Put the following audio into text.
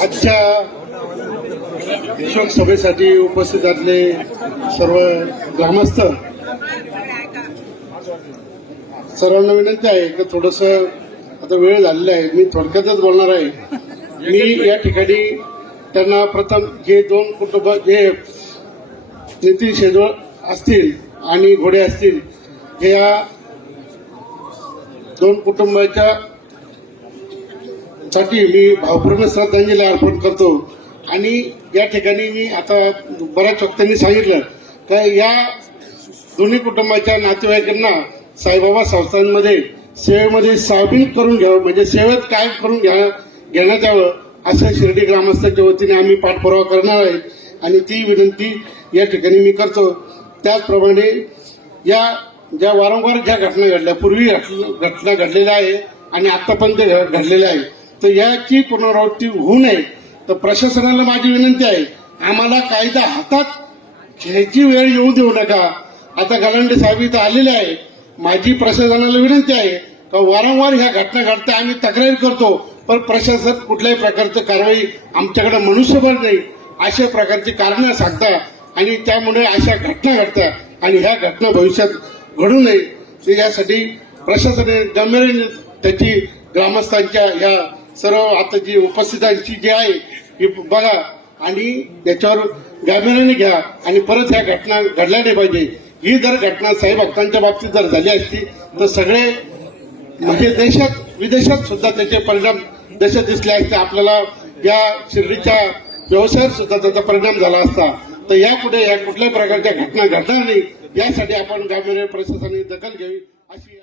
आजच्या शोक सभेसाठी उपस्थित असले सर्व ग्रामस्थ सर्वांना विनंती आहे की थोडस आता वेळ झालेला आहे. मी थोडक्यातच बोलणार आहे. मी या ठिकाणी त्यांना प्रथम जे दोन कुटुंब जे नितीन शेजवळ असतील आणि घोडे असतील हे या दोन कुटुंबाच्या साठी मी भावपूर्ण श्रद्धांजली अर्पण करतो. आणि या ठिकाणी मी आता बऱ्याच वक्त्यांनी सांगितलं का या दोन्ही कुटुंबाच्या नातेवाईकांना साईबाबा संस्थांमध्ये सेवेमध्ये सामील करून घ्यावं म्हणजे सेवेत काय करून घ्या घेण्यात यावं असं शिर्डी ग्रामस्थांच्या वतीने आम्ही पाठपुरावा करणार आहे. आणि ती विनंती या ठिकाणी मी करतो. त्याचप्रमाणे या ज्या वारंवार ज्या घटना घडल्या पूर्वी घटना घडलेल्या आहे आणि आत्ता पण ते घडलेल्या आहे तर याची पुनरावृत्ती होऊ नये तर प्रशासनाला माझी विनंती आहे आम्हाला कायदा हातात घ्यायची वेळ येऊ देऊ नका. आता गलांडे साहेब इथं आलेले आहे. माझी प्रशासनाला विनंती आहे का वारंवार ह्या घटना घडता आम्ही तक्रार करतो पण प्रशासन कुठल्याही प्रकारचं कारवाई आमच्याकडे मनुष्यबळ नाही. अशा प्रकारची कारणं सांगता आणि त्यामुळे अशा घटना घडतात आणि ह्या घटना भविष्यात घडू नये. तर यासाठी प्रशासनाने गंभीर त्याची ग्रामस्थांच्या या सर्व आता जी उपस्थितांची जी आहे ही बघा. आणि याच्यावर गांभीर्याने घ्या. आणि परत ह्या घटना घडल्या नाही पाहिजे. ही जर घटना साई भक्तांच्या बाबतीत जर झाली असती तर सगळे म्हणजे देशात विदेशात सुद्धा त्याचे परिणाम देशात दिसले असते. आपल्याला या शिर्डीच्या व्यवसायात सुद्धा त्याचा परिणाम झाला असता. तर यापुढे या कुठल्याही प्रकारच्या घटना घडणार नाही यासाठी आपण गांभीर्य प्रशासनाने दखल घ्यावी अशी